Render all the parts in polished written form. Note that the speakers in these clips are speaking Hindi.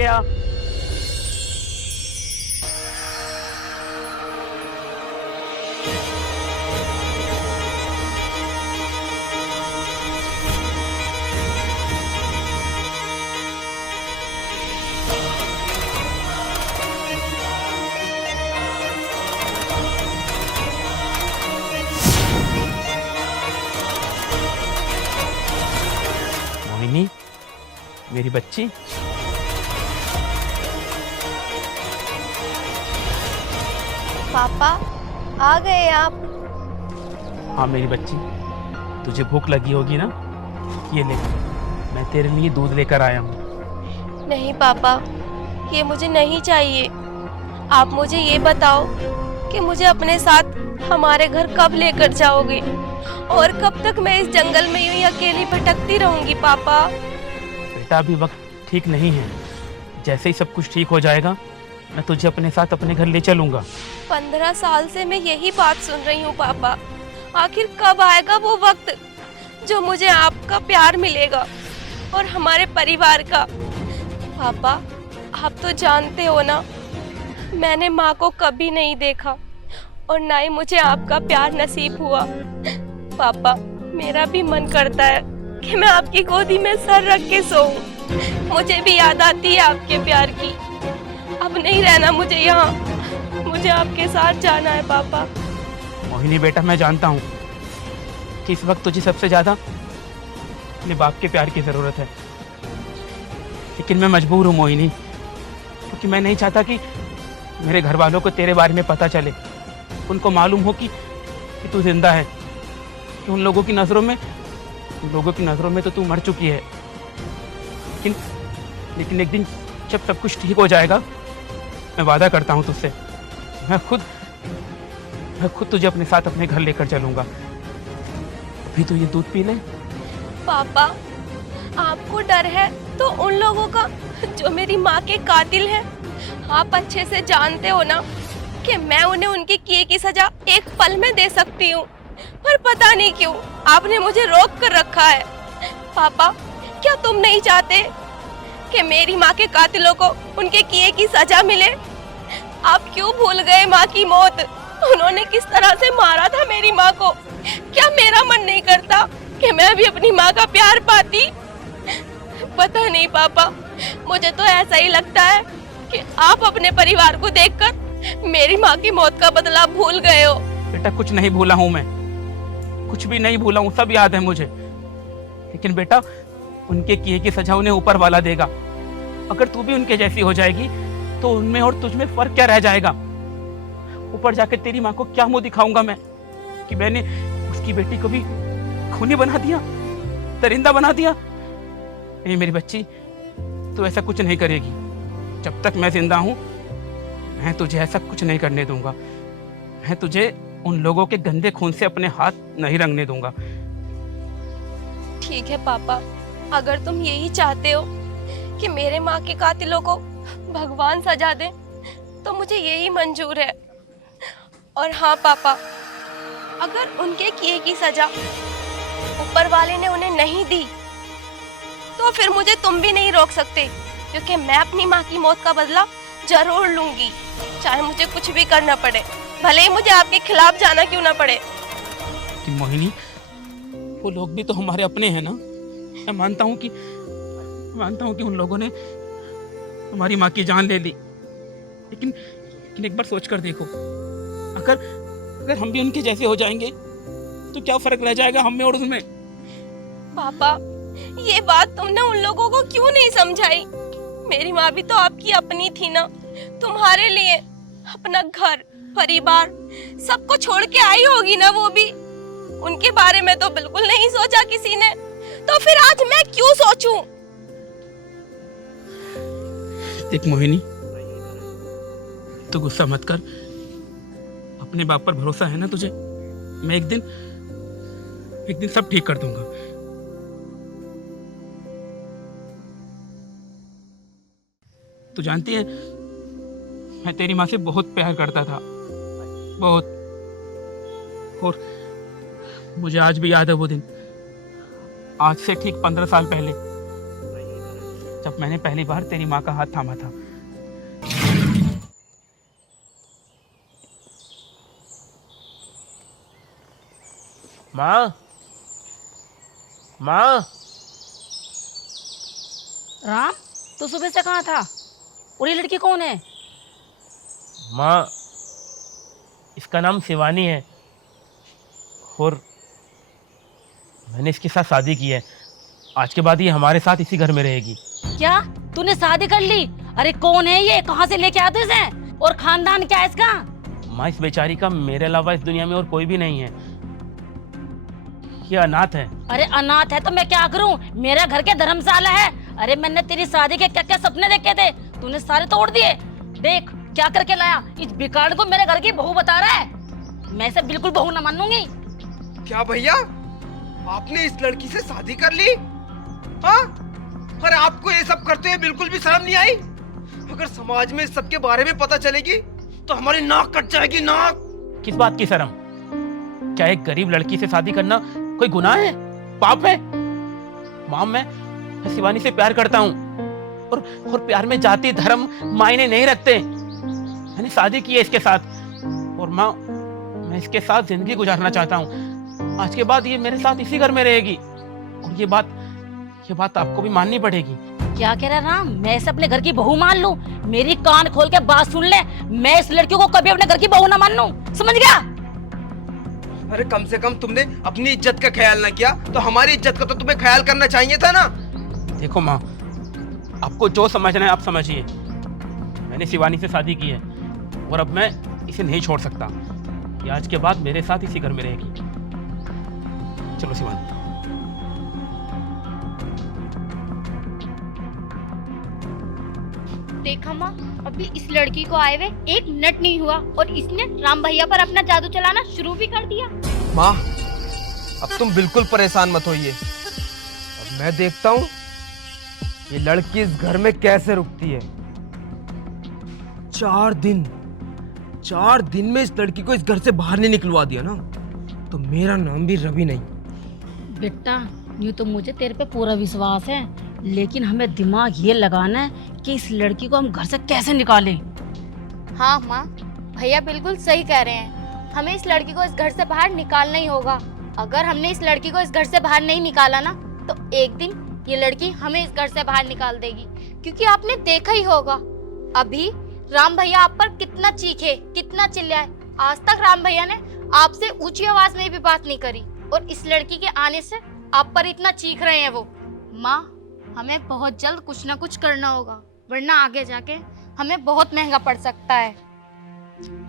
गया। मोहिनी, मेरी बच्ची। पापा आ गए आप। हाँ मेरी बच्ची, तुझे भूख लगी होगी ना, ये ले, मैं तेरे लिए दूध लेकर आया हूँ। नहीं पापा, ये मुझे नहीं चाहिए। आप मुझे ये बताओ कि मुझे अपने साथ हमारे घर कब लेकर जाओगे और कब तक मैं इस जंगल में यूं ही अकेली भटकती रहूंगी पापा। बेटा अभी वक्त ठीक नहीं है, जैसे ही सब कुछ ठीक हो जाएगा मैं तुझे अपने साथ अपने घर ले चलूंगा। 15 साल से मैं यही बात सुन रही हूँ पापा। आखिर कब आएगा वो वक्त जो मुझे आपका प्यार मिलेगा और हमारे परिवार का। पापा आप तो जानते हो ना, मैंने माँ को कभी नहीं देखा और ना ही मुझे आपका प्यार नसीब हुआ। पापा मेरा भी मन करता है कि मैं आपकी गोदी में सर रख के सोऊं। मुझे भी याद आती है आपके प्यार की। अब नहीं रहना मुझे यहाँ, मुझे आपके साथ जाना है पापा। मोहिनी बेटा, मैं जानता हूँ कि इस वक्त तुझे सबसे ज्यादा अपने बाप के प्यार की जरूरत है, लेकिन मैं मजबूर हूँ मोहिनी, क्योंकि मैं नहीं चाहता कि मेरे घर वालों को तेरे बारे में पता चले, उनको मालूम हो कि तू जिंदा है, कि उन लोगों की नज़रों में तो तू मर चुकी है। लेकिन एक दिन जब सब कुछ ठीक हो जाएगा, मैं वादा करता हूँ तुझसे, मैं खुद तुझे अपने साथ अपने घर लेकर चलूंगा। अभी तो ये दूध पी ले। पापा आपको डर है तो उन लोगों का जो मेरी माँ के कातिल हैं। आप अच्छे से जानते हो ना कि मैं उन्हें उनके किए की सजा एक पल में दे सकती हूँ, पर पता नहीं क्यों आपने मुझे रोक कर रखा है। पापा क्या तुम नहीं चाहते कि मेरी माँ के कातिलों को उनके किए की सजा मिले? आप क्यों भूल गए माँ की मौत? उन्होंने किस तरह से मारा था मेरी माँ को। क्या मेरा मन नहीं करता कि मैं भी अपनी माँ का प्यार पाती? पता नहीं पापा, मुझे तो ऐसा ही लगता है कि आप अपने परिवार को देखकर मेरी माँ की मौत का बदला भूल गए हो। बेटा कुछ नहीं भूला हूँ मैं, कुछ भी नहीं भूला हूँ, सब याद है मुझे। लेकिन बेटा उनके किए की सजा उन्हें ऊपर वाला देगा। अगर तू भी उनके जैसी हो जाएगी तो उनमें और तुझ में फर्क क्या रह जाएगा? ऊपर जाकर तेरी माँ को क्या मुंह दिखाऊंगा मैं कि मैंने उसकी बेटी को भी खूनी बना दिया, दरिंदा बना दिया? नहीं मेरी बच्ची, तू ऐसा कुछ नहीं करेगी। जब तक मैं जिंदा हूं मैं तुझे ऐसा कुछ नहीं करने दूंगा। मैं तुझे उन लोगों के गंदे खून से अपने हाथ नहीं रंगने दूंगा। ठीक है पापा, अगर तुम यही चाहते हो कि मेरे माँ के कातिलों को भगवान सजा दे तो मुझे यही मंजूर है। और हाँ पापा, अगर उनके किए की सजा ऊपर वाले ने उन्हें नहीं दी तो फिर मुझे तुम भी नहीं रोक सकते, क्योंकि मैं अपनी माँ की मौत का बदला जरूर लूंगी, चाहे मुझे कुछ भी करना पड़े, भले ही मुझे आपके खिलाफ जाना क्यों ना पड़े। कि मोहिनी, वो लोग भी तो हमारे अपने हैं ना। मैं मानता हूँ कि उन लोगों ने हमारी माँ की जान ले ली, लेकिन एक बार सोच कर देखो, अगर हम भी उनके जैसे हो जाएंगे तो क्या फर्क रह जाएगा हम में और उसमें? पापा ये बात तुमने उन लोगों को क्यों नहीं समझाई? मेरी माँ भी तो आपकी अपनी थी ना। तुम्हारे लिए अपना घर परिवार सबको छोड़ के आई होगी ना वो भी। उनके बारे में तो बिल्कुल नहीं सोचा किसी ने, तो फिर आज मैं क्यों सोचूं? देख मोहिनी, तू गुस्सा मत कर, अपने बाप पर भरोसा है ना तुझे? मैं एक दिन सब ठीक कर दूंगा। तू जानती है, मैं तेरी माँ से बहुत प्यार करता था, बहुत। और मुझे आज भी याद है वो दिन, आज से ठीक 15 साल पहले जब मैंने पहली बार तेरी माँ का हाथ थामा था। माँ, माँ। राम, तू सुबह से कहाँ था? और ये लड़की कौन है? माँ, इसका नाम शिवानी है और मैंने इसके साथ शादी की है। आज के बाद ये हमारे साथ इसी घर में रहेगी। क्या तूने शादी कर ली? अरे कौन है ये? कहाँ से लेके आया तू इसे? और खानदान क्या है इसका? माँ, इस बेचारी का मेरे अलावा इस दुनिया में और कोई भी नहीं है। ये अनाथ है। अरे अनाथ है तो मैं क्या करूं? मेरा घर के धर्मशाला है। अरे मैंने तेरी शादी के क्या क्या सपने देखे थे, तूने सारे तोड़ दिए। देख क्या करके लाया। इस बिकाड़ को मेरे घर की बहू बता रहा है। मैं इसे बिल्कुल बहू न मानूंगी। क्या भैया, आपने इस लड़की से शादी कर ली? हाँ? अरे आपको ये सब करते हुए बिल्कुल भी शर्म नहीं आई? अगर समाज में इस सब के बारे में पता चलेगी तो हमारी नाक कट जाएगी, नाक। किस बात की शर्म? क्या एक गरीब लड़की से शादी करना कोई गुनाह है, पाप है? माँ, मैं शिवानी से प्यार करता हूँ और प्यार में जाति धर्म मायने नहीं रखते। मैंने शादी की है इसके साथ और माँ, मैं इसके साथ जिंदगी गुजारना चाहता हूँ। आज के बाद ये मेरे साथ इसी घर में रहेगी और ये बात आपको भी माननी पड़ेगी। क्या कह रहा राम? मैं इसे अपने घर की बहू मान लूं? मेरी कान खोल के बात सुन ले, मैं इस लड़की को कभी अपने घर की बहू ना मान लूं, समझ गया? अरे कम से कम तुमने अपनी इज्जत का ख्याल ना किया तो हमारी इज्जत का तो तुम्हें ख्याल करना चाहिए था ना। देखो माँ, आपको जो समझना है आप समझिए। मैंने शिवानी से शादी की है और अब मैं इसे नहीं छोड़ सकता। ये आज के बाद मेरे साथ इसी घर में रहेगी। चलो शिवानी। देखा माँ, अभी इस लड़की को आए हुए 1 मिनट नहीं हुआ और इसने राम भैया पर अपना जादू चलाना शुरू भी कर दिया। माँ, अब तुम बिल्कुल परेशान मत होइए। अब मैं देखता हूँ ये लड़की इस घर में कैसे रुकती है। 4 दिन में इस लड़की को इस घर से बाहर नहीं निकलवा दिया ना तो मेरा नाम भी रवि नहीं। बेटा, यूँ तो मुझे तेरे पे पूरा विश्वास है, लेकिन हमें दिमाग ये लगाना है कि इस लड़की को हम घर से कैसे निकालें। हाँ माँ, भैया बिल्कुल सही कह रहे हैं। हमें इस लड़की को इस घर से बाहर निकालना ही होगा। अगर हमने इस लड़की को इस घर से बाहर नहीं निकाला ना तो एक दिन ये लड़की हमें इस घर से बाहर निकाल देगी। क्योंकि आपने देखा ही होगा अभी राम भैया आप पर कितना चीखे, कितना चिल्लाए। आज तक राम भैया ने आपसे ऊंची आवाज में भी बात नहीं करी और इस लड़की के आने से आप पर इतना चीख रहे हैं वो। माँ, हमें बहुत जल्द कुछ ना कुछ करना होगा, वरना आगे जाके हमें बहुत महंगा पड़ सकता है।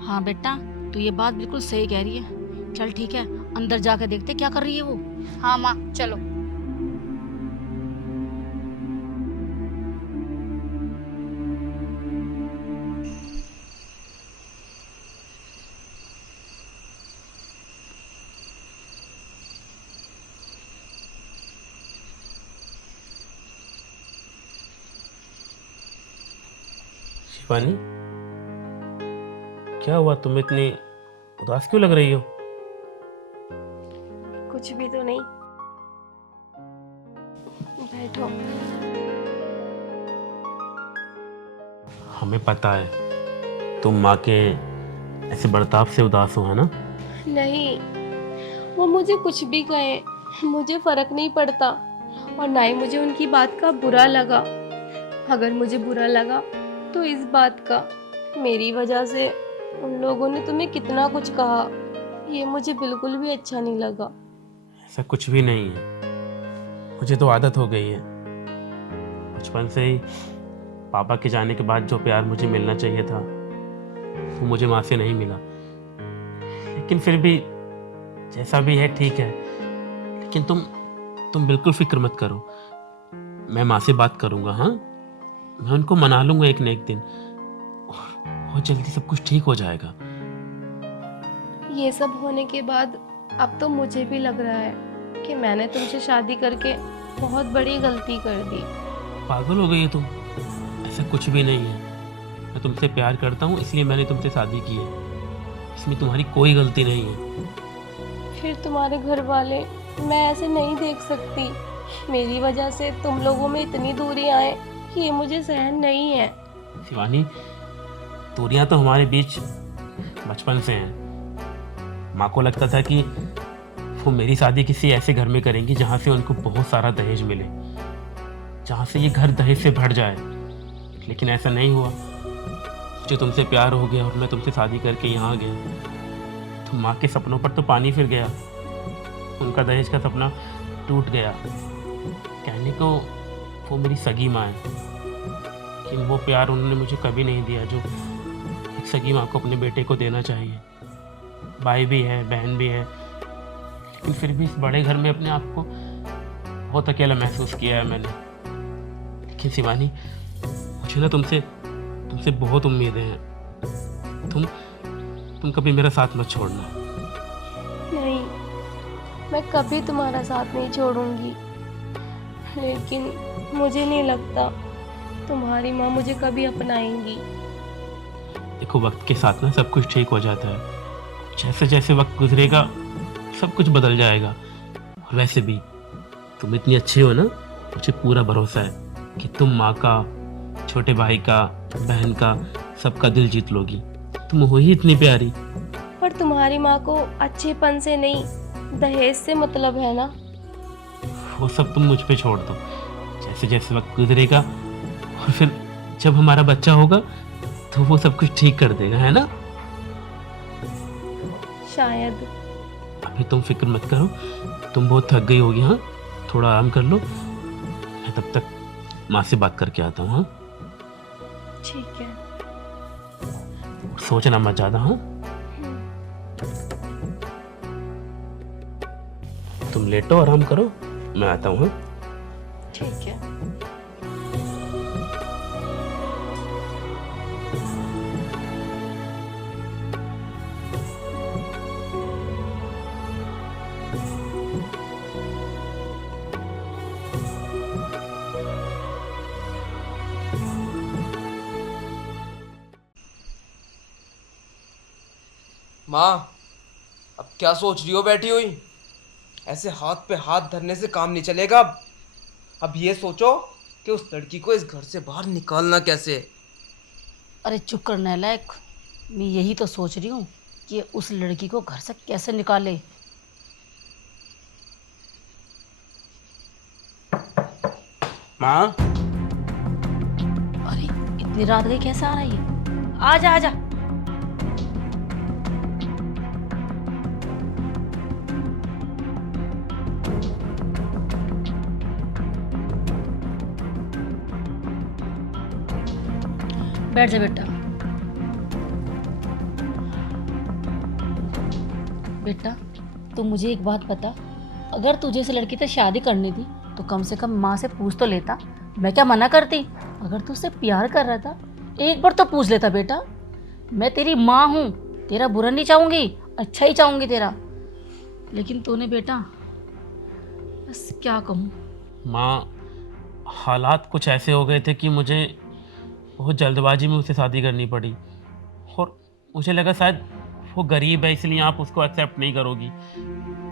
हाँ बेटा, तू ये बात बिल्कुल सही कह रही है। चल ठीक है, अंदर जाकर देखते क्या कर रही है वो। हाँ माँ, चलो। शिवानी, क्या हुआ? तुम इतनी उदास क्यों लग रही हो? कुछ भी तो नहीं, बैठो। हमें पता है तुम माँ के ऐसे बर्ताव से उदास हो, है ना? नहीं, वो मुझे कुछ भी कहे मुझे फर्क नहीं पड़ता और ना ही मुझे उनकी बात का बुरा लगा। अगर मुझे बुरा लगा तो इस बात का, मेरी वजह से उन लोगों ने तुम्हें कितना कुछ कहा, ये मुझे बिल्कुल भी अच्छा नहीं लगा। ऐसा कुछ भी नहीं है, मुझे तो आदत हो गई है। बचपन से ही पापा के जाने के बाद जो प्यार मुझे मिलना चाहिए था वो मुझे माँ से नहीं मिला। लेकिन फिर भी जैसा भी है ठीक है। लेकिन तुम बिल्कुल फिक्र मत करो, मैं माँ से बात करूँगा। हाँ, मैं उनको मना लूँगा एक न एक दिन और जल्दी सब कुछ ठीक हो जाएगा। ये सब होने के बाद अब तो मुझे भी लग रहा है कि मैंने तुमसे शादी करके बहुत बड़ी गलती कर दी। पागल हो गई है तुम? ऐसा कुछ भी नहीं है। मैं तुमसे प्यार करता हूँ इसलिए मैंने तुमसे शादी की है, इसमें तुम्हारी कोई गलती नहीं है। फिर तुम्हारे घर वाले, मैं ऐसे नहीं देख सकती। मेरी वजह से तुम लोगों में इतनी दूरी आए ये मुझे सहन नहीं है। शिवानी, दूरियां तो हमारे बीच बचपन से हैं। माँ को लगता था कि वो मेरी शादी किसी ऐसे घर में करेंगी जहाँ से उनको बहुत सारा दहेज मिले, जहाँ से ये घर दहेज से भर जाए। लेकिन ऐसा नहीं हुआ। मुझे तुमसे प्यार हो गया और मैं तुमसे शादी करके यहाँ आ गया। तो माँ के सपनों पर तो पानी फिर गया, उनका दहेज का सपना टूट गया। कहने को वो मेरी सगी माँ है, लेकिन वो प्यार उन्होंने मुझे कभी नहीं दिया जो एक सगी माँ को अपने बेटे को देना चाहिए। भाई भी है, बहन भी है, लेकिन फिर भी इस बड़े घर में अपने आप को बहुत अकेला महसूस किया है मैंने। लेकिन शिवानी, मुझे ना तुमसे बहुत उम्मीदें हैं। तुम कभी मेरा साथ मत छोड़ना। नहीं, मैं कभी तुम्हारा साथ नहीं छोड़ूंगी, लेकिन मुझे नहीं लगता तुम्हारी माँ मुझे कभी अपनाएंगी। देखो, वक्त के साथ ना सब कुछ ठीक हो जाता है। जैसे जैसे वक्त गुजरेगा सब कुछ बदल जाएगा। और वैसे भी तुम इतनी अच्छी हो ना, मुझे पूरा भरोसा है कि तुम माँ का, छोटे भाई का, बहन का, सबका दिल जीत लोगी। तुम हो ही इतनी प्यारी। पर तुम्हारी माँ को अच्छेपन से नहीं, दहेज से मतलब है ना। वो सब तुम मुझ पे छोड़ दो। जैसे जैसे वक्त गुजरेगा और फिर जब हमारा बच्चा होगा तो वो सब कुछ ठीक कर देगा, है ना? शायद। अभी तुम फिक्र मत करो, तुम बहुत थक गई होगी। हाँ, थोड़ा आराम कर लो। मैं तब तक माँ से बात करके आता हूँ। हाँ, ठीक है। सोचना मत ज़्यादा। हाँ, तुम लेटो, आराम करो, मैं आता हूँ। हाँ, ठीक है। माँ, अब क्या सोच रही हो बैठी हुई? ऐसे हाथ पे हाथ धरने से काम नहीं चलेगा। अब ये सोचो कि उस लड़की को इस घर से बाहर निकालना कैसे। अरे चुप कर नालायक, मैं यही तो सोच रही हूँ कि उस लड़की को घर से कैसे निकाले। माँ, अरे इतनी रात गई, कैसे आ रही है? आजा आजा। बैठ जा बेटा। बेटा, तू मुझे एक बात बता, अगर तुझे इस लड़की से शादी करनी थी तो कम से कम माँ से पूछ तो लेता। मैं क्या मना करती? अगर तू उससे प्यार कर रहा था एक बार तो पूछ लेता बेटा। मैं तेरी माँ हूँ, तेरा बुरा नहीं चाहूँगी, अच्छा ही चाहूँगी तेरा। लेकिन तूने बेटा, बस क्या कहूँ। माँ, हालात कुछ ऐसे हो गए थे कि मुझे बहुत जल्दबाजी में उससे शादी करनी पड़ी। और मुझे लगा शायद वो गरीब है इसलिए आप उसको एक्सेप्ट नहीं करोगी।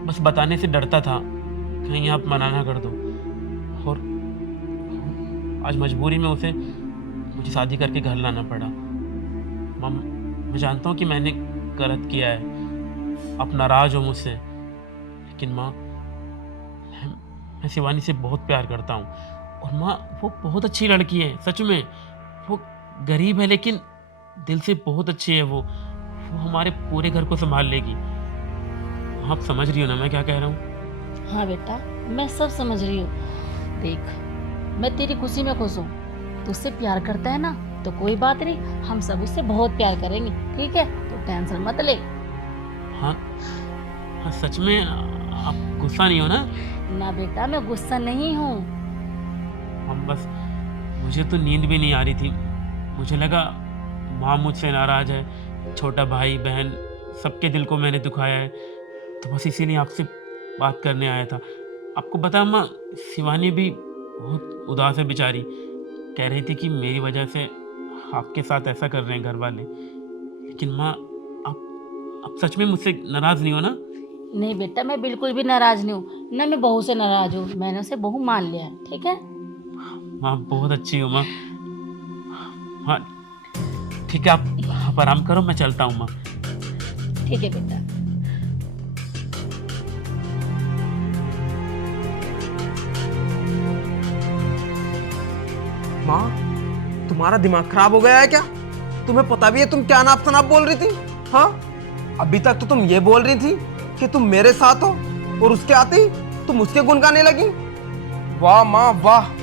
बस बताने से डरता था कहीं आप मना ना कर दो। और आज मजबूरी में उसे मुझे शादी करके घर लाना पड़ा। माँ, मैं जानता हूँ कि मैंने गलत किया है, आप नाराज़ हो मुझसे, लेकिन माँ मैं शिवानी से बहुत प्यार करता हूँ। और माँ, वो बहुत अच्छी लड़की है, सच में। वो गरीब है लेकिन दिल से बहुत अच्छी है। वो हमारे पूरे घर को संभाल लेगी। आप समझ रही हो ना मैं क्या कह रहा हूँ? हाँ बेटा, मैं सब समझ रही हूँ। देख, मैं तेरी खुशी में खुश हूँ। तू उससे प्यार करता है ना, तो कोई बात नहीं, हम सब उससे बहुत प्यार करेंगे, ठीक है? तो टेंशन मत ले। हाँ हाँ, सच में आप गुस्सा नहीं हो ना? ना बेटा, मैं गुस्सा नहीं हूँ। हम बस, मुझे तो नींद भी नहीं आ रही थी। मुझे लगा माँ मुझसे नाराज़ है, छोटा भाई बहन सबके दिल को मैंने दुखाया है, तो बस इसीलिए आपसे बात करने आया था। आपको पता माँ, शिवानी भी बहुत उदास है बेचारी। कह रही थी कि मेरी वजह से आपके साथ ऐसा कर रहे हैं घर वाले। लेकिन माँ, आप सच में मुझसे नाराज़ नहीं हो ना? नहीं बेटा, मैं बिल्कुल भी नाराज़ नहीं हूँ ना। मैं बहू से नाराज़ हूँ, मैंने उसे बहू मान लिया है, ठीक है? माँ बहुत अच्छी हो माँ। हाँ ठीक है, आप आराम करो, मैं चलता हूँ माँ। ठीक है बेटा। माँ, तुम्हारा दिमाग खराब हो गया है क्या? तुम्हें पता भी है तुम क्या नाप शनाप बोल रही थी? हाँ, अभी तक तो तुम ये बोल रही थी कि तुम मेरे साथ हो, और उसके आते ही तुम उसके गुण गाने लगी। वाह माँ वाह,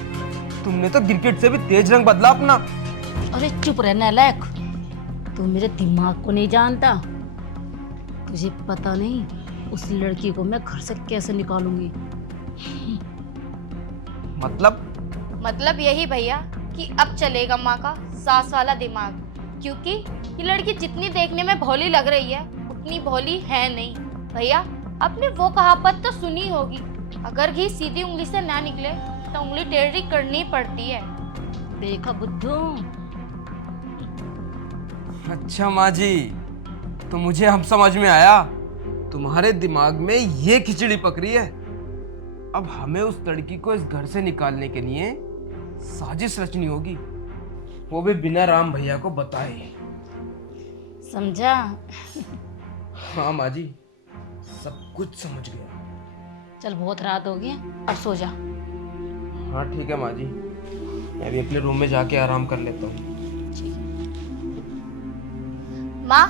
तुमने तो गिरगिट से भी तेज रंग बदला अपना। अरे चुप रह नालायक, तू मेरे दिमाग को नहीं जानता। तुझे पता नहीं उस लड़की को मैं घर से कैसे निकालूंगी। मतलब यही भैया कि अब चलेगा माँ का सास वाला दिमाग, क्योंकि ये लड़की जितनी देखने में भोली लग रही है उतनी भोली है नहीं। भैया आपने वो कहावत तो सुनी होगी, अगर घी सीधी उंगली से ना निकले तो उंगली टेढ़ी करनी पड़ती है। देखा बुद्धू। अच्छा माँ जी, तो मुझे अब समझ में आया, तुम्हारे दिमाग में ये खिचड़ी पकड़ी है। अब हमें उस लड़की को इस घर से निकालने के लिए साजिश रचनी होगी, वो भी बिना राम भैया को बताए। समझा? हाँ माँ जी, सब कुछ समझ गया। चल बहुत रात होगी, अब सो जा। हाँ ठीक है माँ जी, मैं भी अपने रूम में जाके आराम कर लेता हूँ। माँ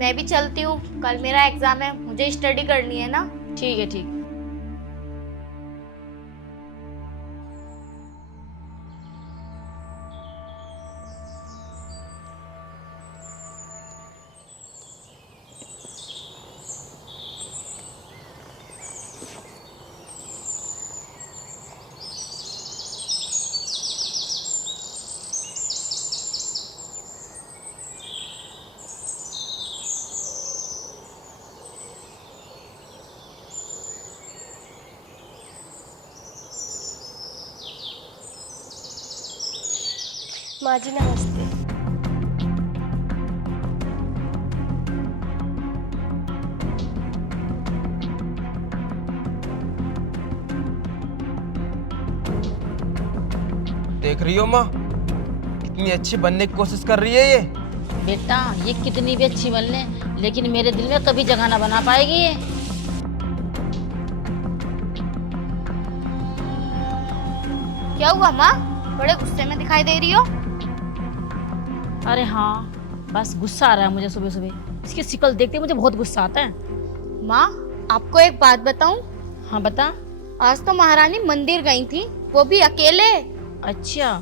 मैं भी चलती हूँ, कल मेरा एग्जाम है, मुझे स्टडी करनी है ना। ठीक है ठीक। माँ जी नमस्ते। देख रही हो माँ, कितनी अच्छी बनने की कोशिश कर रही है ये। बेटा ये कितनी भी अच्छी बन ले, लेकिन मेरे दिल में कभी जगह ना बना पाएगी ये। क्या हुआ माँ, बड़े गुस्से में दिखाई दे रही हो? अरे हाँ, बस गुस्सा आ रहा है मुझे सुबह सुबह। इसकी शिक्ल देखते मुझे बहुत गुस्सा आता है। माँ आपको एक बात बताऊं? हाँ बता। आज तो महारानी मंदिर गई थी, वो भी अकेले। अच्छा,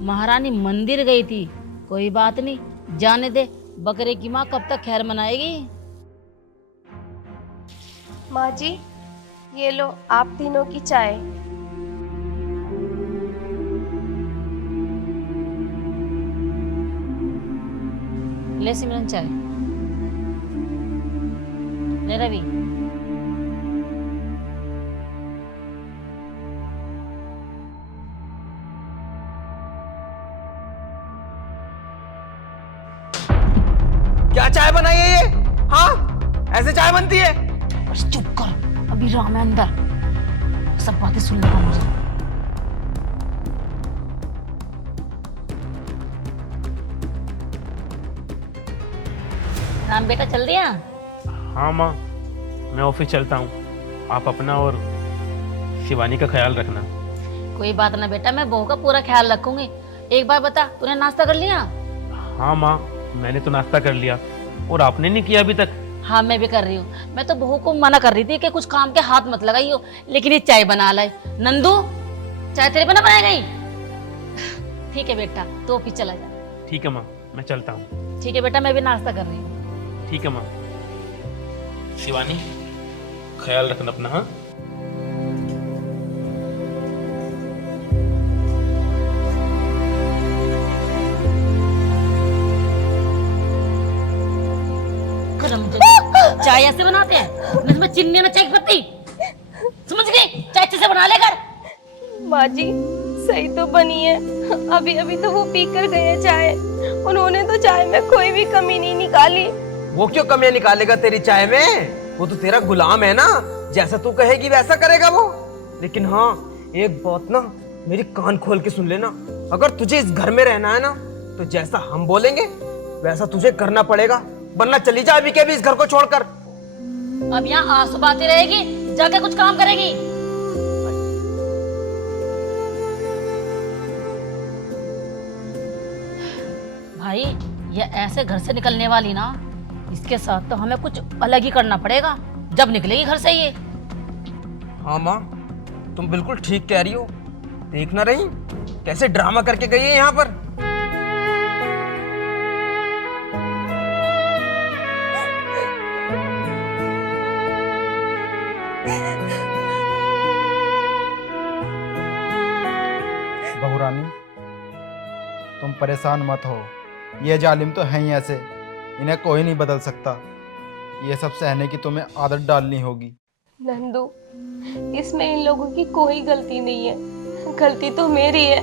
महारानी मंदिर गई थी, कोई बात नहीं, जाने दे। बकरे की माँ कब तक खैर मनाएगी। माँ जी ये लो आप तीनों की चाय। ले सिमरन चाय। ले रवि। क्या चाय बनाई है ये? हाँ, ऐसे चाय बनती है? बस चुप कर, अभी राम है अंदर, सब बातें सुन लेगा मुझे। राम बेटा चल दिया? हाँ माँ, मैं ऑफिस चलता हूँ। आप अपना और शिवानी का ख्याल रखना। कोई बात ना बेटा, मैं बहू का पूरा ख्याल रखूंगी। एक बार बता, तूने नाश्ता कर लिया? हाँ माँ, मैंने तो नाश्ता कर लिया, और आपने नहीं किया अभी तक। हाँ मैं भी कर रही हूँ। मैं तो बहू को मना कर रही थी कि कुछ काम के हाथ मत लगाइयो, लेकिन ये चाय बना लाए। नंदू चाय तेरे पे ना बनाई गई? ठीक है बेटा, तो ऑफिस चला जा। ठीक है माँ, मैं चलता हूँ। ठीक है बेटा, मैं भी नाश्ता कर रही हूँ। ठीक है माँ। शिवानी ख्याल रखना अपना। हाँ चाय ऐसे बनाते हैं, इसमें चीनी ना चाय पत्ती, समझ गई? चाय अच्छे से बना ले कर। माँ जी सही तो बनी है, अभी अभी तो वो पी कर गए चाय, उन्होंने तो चाय में कोई भी कमी नहीं निकाली। वो क्यों कमियां निकालेगा तेरी चाय में? वो तो तेरा गुलाम है ना, जैसा तू कहेगी वैसा करेगा वो। लेकिन हाँ, एक बात ना मेरी कान खोल के सुन लेना, अगर तुझे इस घर में रहना है ना तो जैसा हम बोलेंगे वैसा तुझे करना पड़ेगा, वरना चली जा अभी के अभी इस घर को छोड़कर। अब यहाँ आंसू बहाती रहेगी, जाके कुछ काम करेगी। भाई ये ऐसे घर से निकलने वाली ना, इसके साथ तो हमें कुछ अलग ही करना पड़ेगा जब निकलेगी घर से ये। हाँ माँ, तुम बिल्कुल ठीक कह रही हो। देख ना रही कैसे ड्रामा करके गई है यहाँ पर। बहू रानी, तुम परेशान मत हो, ये जालिम तो हैं ही ऐसे, इन्हें कोई नहीं बदल सकता। ये सब सहने की तुम्हें आदत डालनी होगी। नंदू, इसमें इन लोगों की कोई गलती नहीं है, गलती तो मेरी है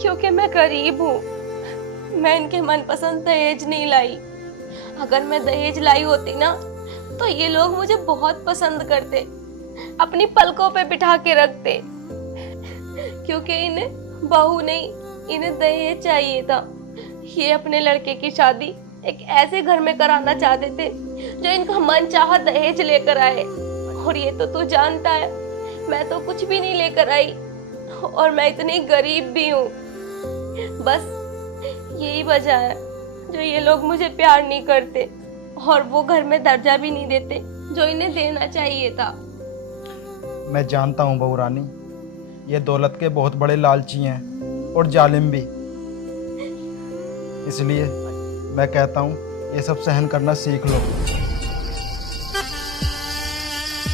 क्योंकि मैं गरीब हूँ। मैं इनके मनपसंद दहेज नहीं लाई। अगर मैं दहेज लाई होती ना तो ये लोग मुझे बहुत पसंद करते, अपनी पलकों पे बिठा के रखते, क्योंकि इन्हें बहू नहीं, इन्हें दहेज चाहिए था। ये अपने लड़के की शादी एक ऐसे घर में कराना चाहते थे जो इनका मन चाहा दहेज लेकर आए। और ये तो तू जानता है, मैं तो कुछ भी नहीं लेकर आई और मैं इतनी गरीब भी हूँ। बस यही वजह है जो ये लोग मुझे प्यार नहीं करते और वो घर में दर्जा भी नहीं देते जो इन्हें देना चाहिए था। मैं जानता हूँ बहू रानी, ये दौलत के बहुत बड़े लालची हैं और जालिम भी। इसलिए मैं कहता हूँ ये सब सहन करना सीख लो।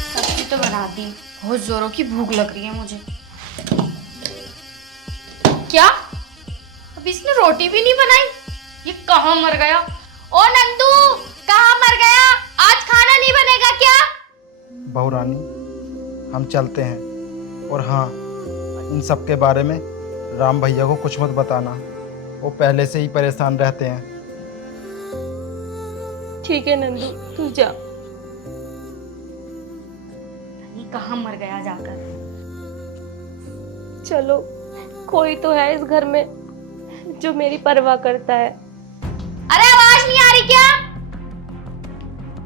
सब्जी तो बना दी, बहुत जोरों की भूख लग रही है मुझे। क्या अभी इसने रोटी भी नहीं बनाई? ये कहाँ मर गया? ओ नंदू, कहाँ मर गया? आज खाना नहीं बनेगा क्या? बहू रानी, हम चलते हैं, और हाँ, इन सब के बारे में राम भैया को कुछ मत बताना, वो पहले से ही परेशान रहते हैं। ठीक है नंदू, तू जा। ये कहाँ मर गया जाकर? चलो, कोई तो है इस घर में जो मेरी परवाह करता है। अरे आवाज नहीं आ रही क्या?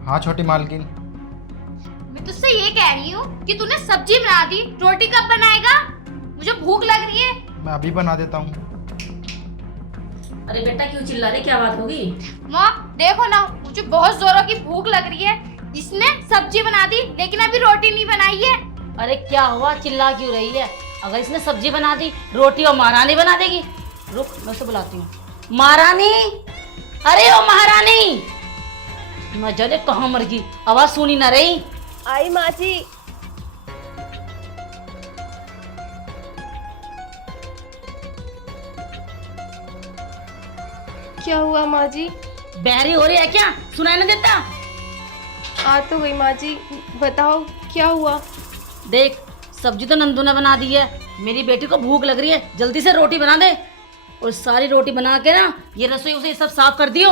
हाँ छोटी मालकिन। मैं तुझसे ये कह रही हूँ कि तूने सब्जी बना दी, रोटी कब बनाएगा? मुझे भूख लग रही है। मैं अभी बना देता हूँ। अरे बेटा क्यों चिल्ला रही, क्या बात होगी? माँ देखो ना, मुझे बहुत जोरों की भूख लग रही है। इसने सब्जी बना दी लेकिन अभी रोटी नहीं बनाई है। अरे क्या हुआ, चिल्ला क्यों रही है? अगर इसने सब्जी बना दी, रोटी और महारानी बना देगी। रुक, मैं उसे बुलाती हूँ। महारानी, अरे ओ महारानी, न जाने कहाँ मर गई, आवाज सुनी ना रही। आई माँ जी। क्या हुआ माँ जी? बहरी हो रही है क्या? सुनाई ना देता? आ तो गई माँ जी, बताओ क्या हुआ? देख, सब्जी तो नंदू ने बना दी है, मेरी बेटी को भूख लग रही है, जल्दी से रोटी बना दे। और सारी रोटी बना के ना ये रसोई उसे सब साफ कर दियो,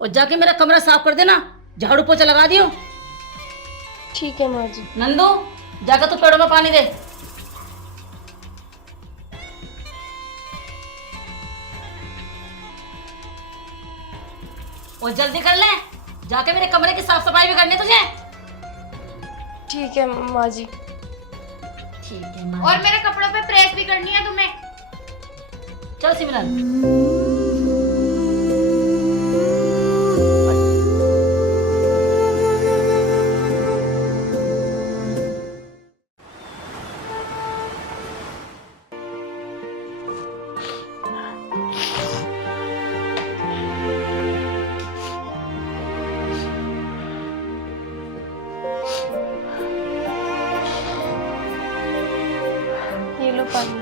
और जाके मेरा कमरा साफ कर देना, झाड़ू पोछा लगा दियो। ठीक है माँ जी। नंदू, जाकर तू पेड़ों में पानी दे। और जल्दी कर ले, जाके मेरे कमरे की साफ सफाई भी करनी है तुझे। ठीक है माँ जी। ठीक है माँ। और मेरे कपड़ों पे प्रेस भी करनी है तुम्हें। चल सिमरन। ये लो पानी।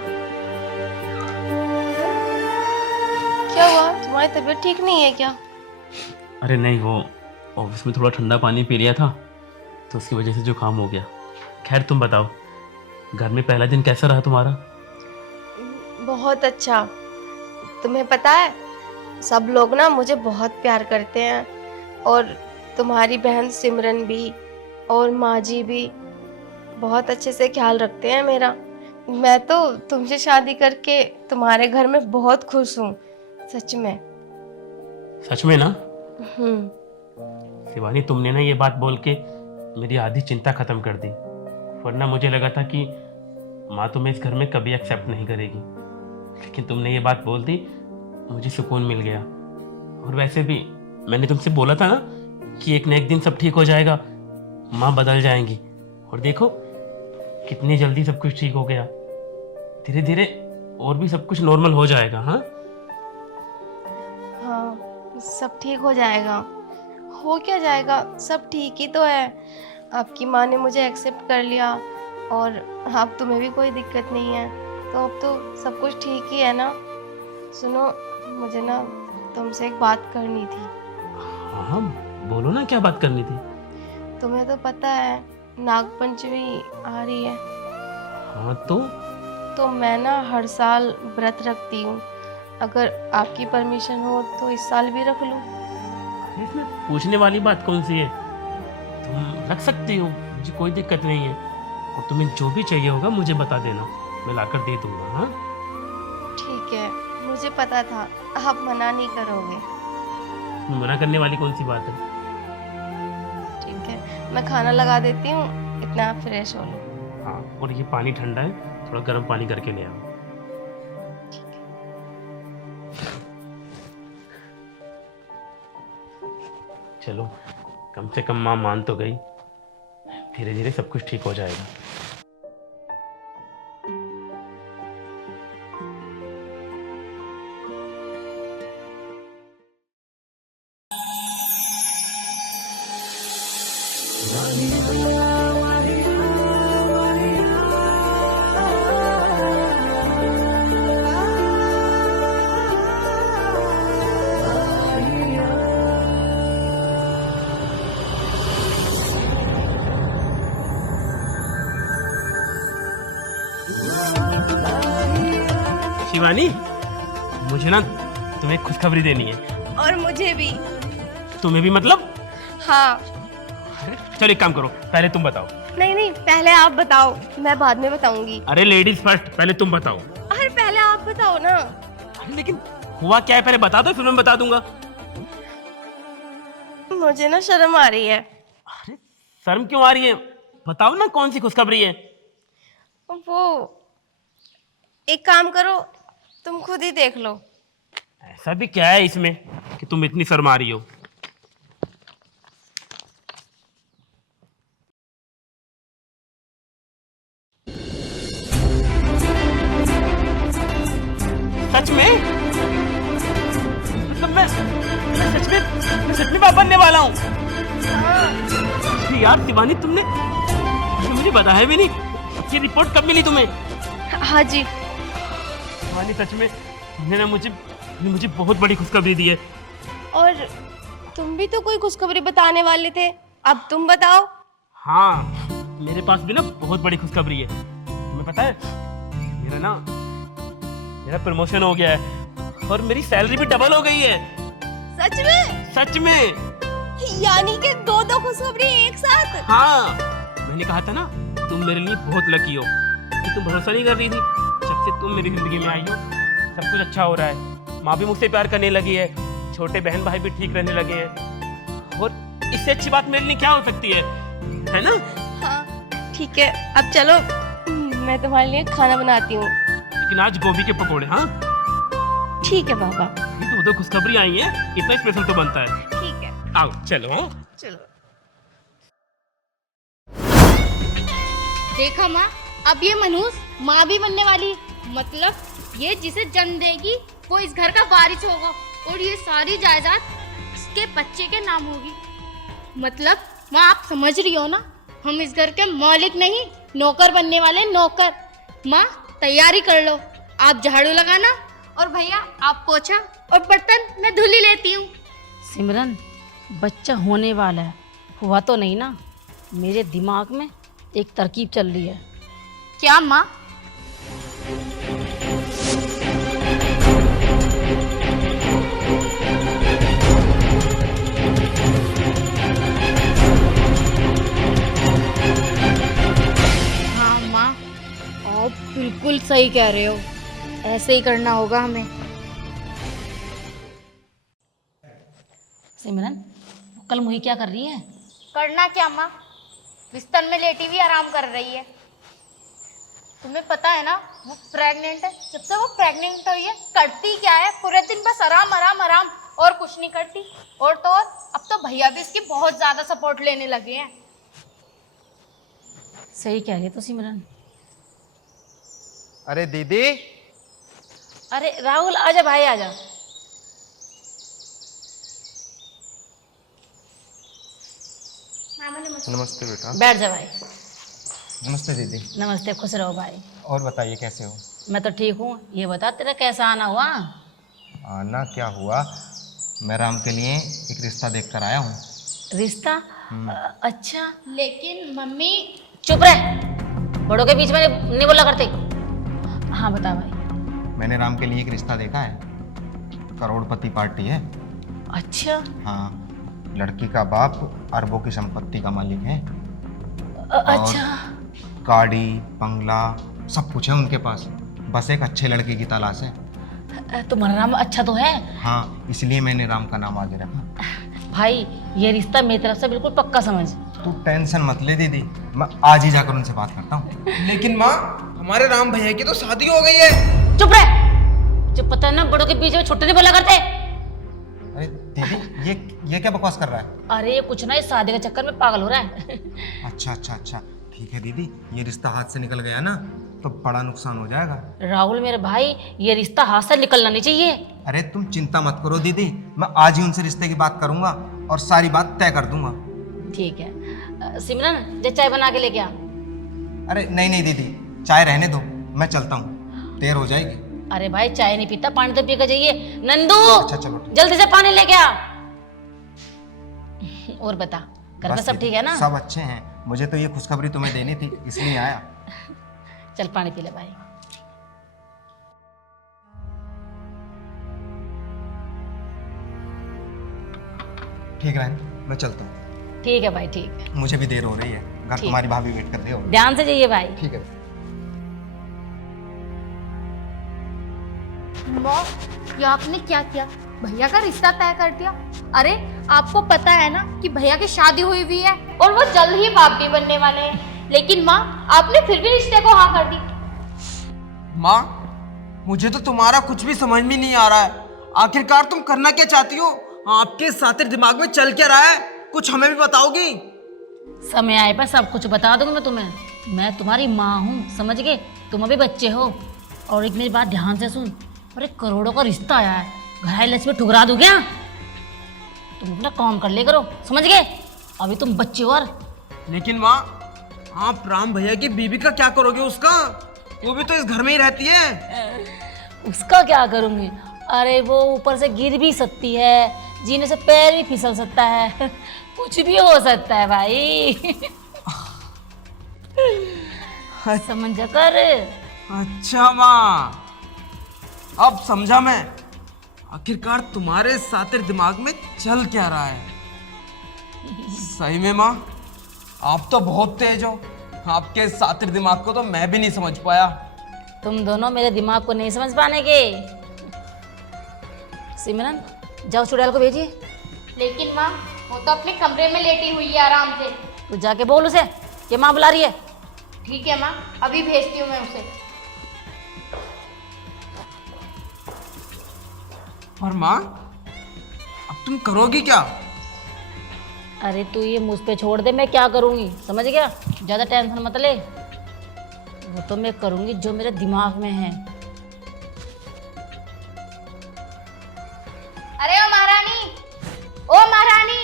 क्या हुआ, तुम्हारी तबीयत ठीक नहीं है क्या? अरे नहीं, वो ऑफिस में थोड़ा ठंडा पानी पी लिया था तो उसकी वजह से जुकाम हो गया। खैर तुम बताओ, घर में पहला दिन कैसा रहा तुम्हारा? बहुत अच्छा। तुम्हें पता है, सब लोग ना मुझे बहुत प्यार करते हैं, और तुम्हारी बहन सिमरन भी और माँ जी भी बहुत अच्छे से ख्याल रखते हैं मेरा। मैं तो तुमसे शादी करके तुम्हारे घर में बहुत खुश हूँ, सच में। सच में ना? हम्म। शिवानी, तुमने ना ये बात बोल के मेरी आधी चिंता खत्म कर दी। वरना मुझे लगा था कि माँ तुम्हें इस घर में कभी एक्सेप्ट नहीं करेगी, लेकिन तुमने ये बात बोल दी, मुझे सुकून मिल गया। और वैसे भी मैंने तुमसे बोला था ना कि एक न एक दिन सब ठीक हो जाएगा, माँ बदल जाएंगी। और देखो कितनी जल्दी सब कुछ ठीक हो गया। धीरे धीरे और भी सब कुछ नॉर्मल हो जाएगा। हाँ हाँ, सब ठीक हो जाएगा। हो क्या जाएगा, सब ठीक ही तो है। आपकी माँ ने मुझे एक्सेप्ट कर लिया और अब तुम्हें भी कोई दिक्कत नहीं है, तो अब तो सब कुछ ठीक ही है ना। सुनो, मुझे ना तुमसे एक बात करनी थी। हाँ हाँ, बोलो ना, क्या बात करनी थी? तुम्हें तो पता है नागपंचमी आ रही है, हाँ तो मैं ना हर साल व्रत रखती हूँ। अगर आपकी परमिशन हो तो इस साल भी रख लूँ। इसमें पूछने वाली बात कौन सी है? तुम रख सकती हो, मुझे कोई दिक्कत नहीं है। और तुम्हें जो भी चाहिए होगा मुझे बता देना, मैं लाकर दे दूंगा। हाँ ठीक है, मुझे पता था आप मना नहीं करोगे। मना करने वाली कौन सी बात है? ठीक है, मैं खाना लगा देती हूँ, इतना आप फ्रेश हो लो। हाँ, और ये पानी ठंडा है, थोड़ा गर्म पानी करके ले आओ। चलो, कम से कम माँ मान तो गई। धीरे धीरे सब कुछ ठीक हो जाएगा। शिवानी, मुझे ना तुम्हें खुशखबरी देनी है। और मुझे भी। तुम्हें भी मतलब? हाँ। चलो एक काम करो, पहले तुम बताओ। नहीं नहीं, पहले आप बताओ, मैं बाद में बताऊंगी। अरे लेडीज फर्स्ट, पहले तुम बताओ। अरे पहले आप बताओ ना। अरे लेकिन हुआ क्या है, पहले बता दो, फिर मैं बता दूंगा। मुझे ना शर्म आ रही है। अरे शर्म क्यों आ रही है? बताओ ना कौन सी खुशखबरी है। वो एक काम करो, तुम खुद ही देख लो। ऐसा भी क्या है इसमें कि तुम इतनी शर्मा रही हो? सच में? मतलब मैं सच में बाप बनने वाला हूँ। यार शिवानी, तुमने मुझे बताया भी नहीं। ये रिपोर्ट कब मिली तुम्हें? हाँ जी। शिवानी, सच में तुमने ना मुझे बहुत बड़ी खुशखबरी दी है। और तुम भी तो कोई खुशखबरी बताने वाले थे, अब तुम बताओ। हाँ, मेरे पास भी ना बहुत बड़ी खुशखबरी है। तुम्हें पता है, मेरा प्रमोशन हो गया है और मेरी सैलरी भी डबल हो गई है। सच में? सच में। यानी कि दो खुशखबरी एक साथ? हाँ, मैंने कहा था ना तुम मेरे लिए बहुत लकी हो, कि तुम भरोसा नहीं कर रही थी। जब से तुम मेरी जिंदगी में आई हो, सब कुछ अच्छा हो रहा है। माँ भी मुझसे प्यार करने लगी है, छोटे बहन भाई भी ठीक रहने लगे हैं। और इससे अच्छी बात मेरे लिए क्या हो सकती है ना? हाँ ठीक है, अब चलो मैं तुम्हारे लिए खाना बनाती हूँ। लेकिन आज गोभी के पकोड़े। हाँ ठीक है पापा। ये दो खुशखबरी आई है, इतना स्पेशल तो बनता है। ठीक है, आओ चलो। हाँ चलो। देखा माँ, अब ये मनहूस माँ भी बनने वाली। मतलब ये जिसे जन्म देगी वो इस घर का वारिस होगा और ये सारी जायदाद इसके बच्चे के नाम होगी। मतलब माँ, आप समझ रही हो ना, हम इस घर के मालिक नहीं, नौकर बनने वाले नौकर। माँ तैयारी कर लो, आप झाड़ू लगाना और भैया आप पोछा और बर्तन मैं धुली लेती हूँ। सिमरन, बच्चा होने वाला है, हुआ तो नहीं ना? मेरे दिमाग में एक तरकीब चल रही है। क्या माँ? हाँ माँ, आप बिल्कुल बिल्कुल सही कह रहे हो, ऐसे ही करना होगा हमें। सिमरन, कल मुही क्या कर रही है? करना क्या माँ, बिस्तर में लेटी हुई आराम कर रही है। तुम्हें पता है ना वो प्रेग्नेंट है। जब से वो प्रेग्नेंट हुई है करती क्या है, पूरे दिन बस आराम आराम आराम, और कुछ नहीं करती। और तो और अब तो भैया भी इसकी बहुत ज्यादा सपोर्ट लेने लगे हैं। सही कह रही है तो सिमरन। अरे दीदी, अरे राहुल, आजा भाई आजा। नमस्ते बेटा। बैठ जा भाई। नमस्ते दीदी। नमस्ते, खुश रहो भाई। और बताइए कैसे हो? मैं तो ठीक हूँ। ये बता तेरा कैसा आना हुआ? आना क्या हुआ, मैं राम के लिए एक रिश्ता देख कर आया हूँ। रिश्ता? अच्छा। लेकिन मम्मी। चुप रह, बड़ों के बीच में नहीं बोला करते। हाँ बता भाई। मैंने राम के लिए एक रिश्ता देखा है, करोड़पति पार्टी है। अच्छा। हाँ, लड़की का बाप अरबों की संपत्ति का मालिक है। अच्छा। गाड़ी बंगला सब कुछ है उनके पास, बस एक अच्छे लड़के की तलाश है। तुम्हारा नाम अच्छा तो है। हाँ, इसलिए मैंने राम का नाम आगे रखा। भाई ये रिश्ता मेरी तरफ से बिल्कुल पक्का समझ। तू टेंशन मत ले दीदी, मैं आज ही जाकर उनसे बात करता हूँ। लेकिन माँ, हमारे राम भैया की तो शादी हो गई है। चुप रह, जब पता है ना बड़ों के बीच में छोटे नहीं बोला करते। अरे दीदी, ये क्या बकवास कर रहा है? अरे कुछ ना, इस शादी के चक्कर में पागल हो रहा है। अच्छा अच्छा अच्छा, ठीक है दीदी, ये रिश्ता हाथ से निकल गया ना तो बड़ा नुकसान हो जाएगा। राहुल मेरे भाई, ये रिश्ता हाथ से निकलना नहीं चाहिए। अरे तुम चिंता मत करो दीदी, मैं आज ही उनसे रिश्ते की बात करूंगा और सारी बात तय कर दूंगा। ठीक है। सिमरन, जे चाय बना के लेके आ। अरे नहीं नहीं दीदी, चाय रहने दो, मैं चलता हूँ, देर हो जाएगी। अरे भाई चाय नहीं पीता, पानी तो पी कर जाइए। नंदू, अच्छा चलो ठीक। जल्दी से पानी लेके आ। और बता, घर में बस सब दीदी, ठीक है ना? सब अच्छे हैं। मुझे तो ये खुशखबरी तुम्हें देनी थी, इसलिए आया। चल पानी पी ले भाई। ठीक है, मैं चलता हूँ, ठीक है भाई, ठीक है। मुझे भी देर हो रही है, घर ठीक। तुम्हारी भाभी वेट कर रही होगी। ध्यान से जाइए भाई। ठीक है। माँ, ये आपने क्या किया, भैया का रिश्ता तय कर दिया। अरे आपको पता है ना कि भैया की शादी हुई हुई है और वो जल्द ही बाप भी बनने वाले हैं, लेकिन माँ आपने फिर भी रिश्ते को हाँ कर दी। माँ, मुझे तो तुम्हारा कुछ भी समझ में नहीं आ रहा है। आखिरकार तुम करना क्या चाहती हो? आपके सातिर दिमाग में चल क्या रहा है, कुछ हमें भी बताओगी? समय आए पर सब कुछ बता दूंगी मैं तुम्हें। मैं तुम्हारी माँ हूँ, समझ गए? तुम अभी बच्चे हो। और एक मेरी बात ध्यान से सुन, और एक करोड़ों का रिश्ता आया है, घर लक्ष्मी ठुकरा दो क्या? तुम अपना काम कर ले करो, समझ गए? अभी तुम बच्चे हो। और लेकिन माँ, आप राम भैया की बीबी का क्या करोगे? उसका, वो भी तो इस घर में ही रहती है। उसका क्या करूंगी? अरे वो ऊपर से गिर भी सकती है, जीने से पैर भी फिसल सकता है, कुछ भी हो सकता है भाई। समझ कर। अच्छा माँ, अब समझा मैं। आखिरकार तुम्हारे सातिर दिमाग में चल क्या रहा है। सही में माँ, आप तो बहुत तेज हो। आपके सातिर दिमाग को तो मैं भी नहीं समझ पाया। तुम दोनों मेरे दिमाग को नहीं समझ पाने के। सिमरन, जाओ चुड़ैल को भेजिए। लेकिन माँ, वो तो अपने कमरे में लेटी हुई है आराम से। तू जाके बोल उसे कि माँ बुला रही है। ठीक है माँ, अभी भेजती हूँ मैं उसे। और माँ, अब तुम करोगी क्या? अरे तू ये मुझ पे छोड़ दे, मैं क्या करूँगी, समझ गया? ज़्यादा टेंशन मत ले, वो तो मैं करूँगी जो मेरे दिमाग में है। अरे ओ महारानी, ओ महारानी,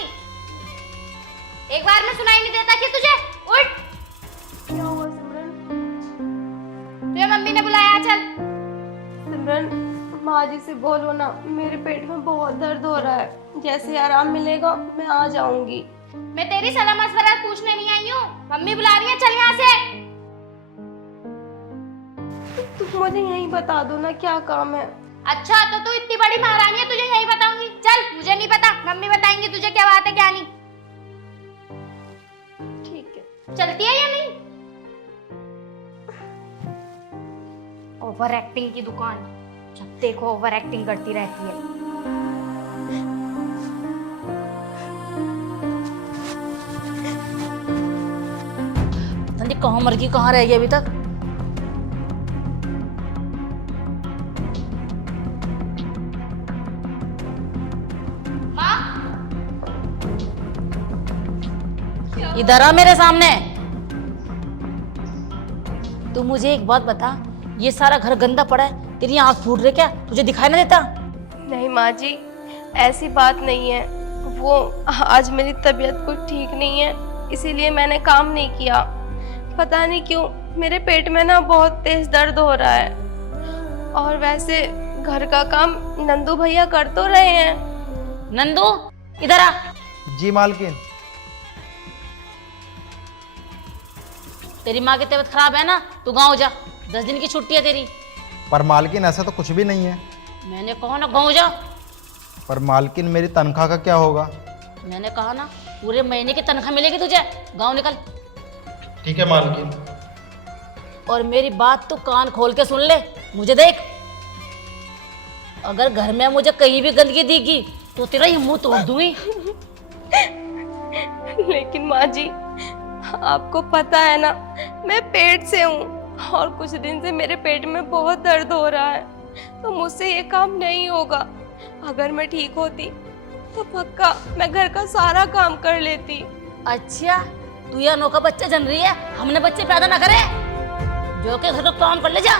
एक बार में सुनाई नहीं देता कि तुझे? उठ। क्या हुआ सिमरन? तुझे मम्मी ने बुलाया, चल। सिमरन, माँ जी से बोलो ना, मेरे पेट में बहुत दर्द हो रहा है। जैसे आराम मिलेगा मैं आ जाऊंगी। मैं तेरी सलाह मशवरा पूछने नहीं आई हूँ, मम्मी बुला रही है, चल यहाँ से। तुम मुझे यही बता दो ना, क्या काम है? अच्छा तो तू इतनी बड़ी महारानी है, तुझे यही बताऊंगी। चल, मुझे नहीं पता, मम्मी बताएंगी तुझे क्या बात है क्या नहीं। ठीक है। चलती है या नहीं? ओवर एक्टिंग की दुकान, जब देखो ओवर एक्टिंग करती रहती है। संजी कहाँ मर गई, कहाँ रह गई अभी तक? इधर आ मेरे सामने। तू मुझे एक बात बता, ये सारा घर गंदा पड़ा है, तेरी आंख फूट रही क्या? तुझे दिखाई ना देता? नहीं माँ जी, ऐसी बात नहीं है। वो आज मेरी तबीयत कुछ ठीक नहीं है, इसीलिए मैंने काम नहीं किया। पता नहीं क्यों मेरे पेट में ना बहुत तेज दर्द हो रहा है। और वैसे घर का काम नंदू भैया कर तो रहे हैं। नंदू इधर आ। जी मालकिन। तेरी माँ की तबीयत खराब है ना, तू गाँव जा, 10 दिन की छुट्टी है तेरी। पर मालकिन ऐसा तो कुछ भी नहीं है। मैंने कहा ना गाँव जा। पर मालकिन मेरी तनख्वाह का क्या होगा? मैंने कहा ना पूरे महीने की तनख्वाह मिलेगी तुझे, गाँव निकल। ठीक है मालकिन। और मेरी बात तू कान खोल के सुन ले, मुझे देख। अगर घर में मुझे कहीं भी गंदगी दिखी तो तेरा ही मुंह तोड़ दूंगी। लेकिन माँ जी, आपको पता है ना मैं पेट से हूँ और कुछ दिन से मेरे पेट में बहुत दर्द हो रहा है, तो मुझसे ये काम नहीं होगा। अगर मैं ठीक होती तो पक्का मैं घर का सारा काम कर लेती। अच्छा, तू ये अनोखा बच्चा जन रही है, हमने बच्चे पैदा ना करे। जो के घर का काम कर ले जा,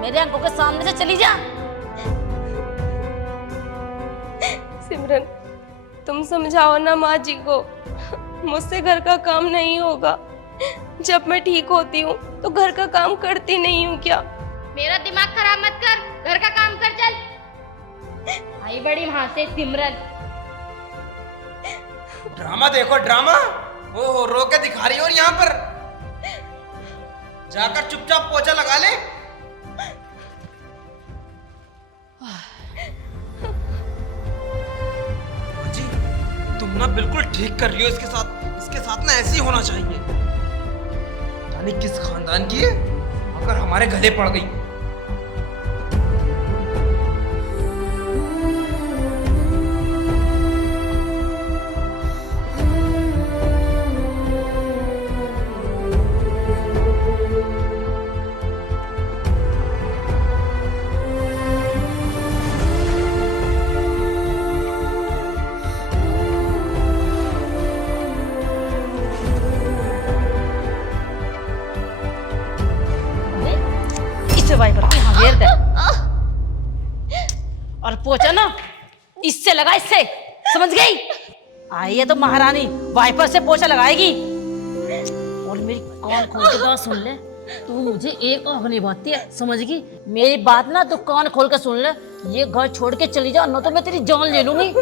मेरे आंखों के सामने से चली जा। सिमरन, तुम समझाओ ना माँ जी को, मुझसे घर का काम नहीं होगा। जब मैं ठीक होती हूँ तो घर का काम करती नहीं हूँ क्या? मेरा दिमाग खराब मत कर, घर का काम कर चल। आई बड़ी वहां से सिमरन। ड्रामा देखो ड्रामा, वो रो के दिखा रही हो। और यहाँ पर जाकर चुपचाप पोछा लगा ले। जी तुम ना बिल्कुल ठीक कर रही हो। इसके साथ ना ऐसे ही होना चाहिए। पता नहीं किस खानदान की है, अगर हमारे गले पड़ गई। इसे वाइपर को यहाँ घेर दे और पोछा ना इससे लगा, इससे, समझ गई? आई है तो महारानी वाइपर से पोछा लगाएगी। और मेरी कान खोल के बात सुन ले, तू मुझे एक आंख नहीं बांधती है, समझ गई? मेरी बात ना तू कान खोल के सुन ले, ये घर छोड़ के चली जा, ना तो मैं तेरी जान ले लूंगी।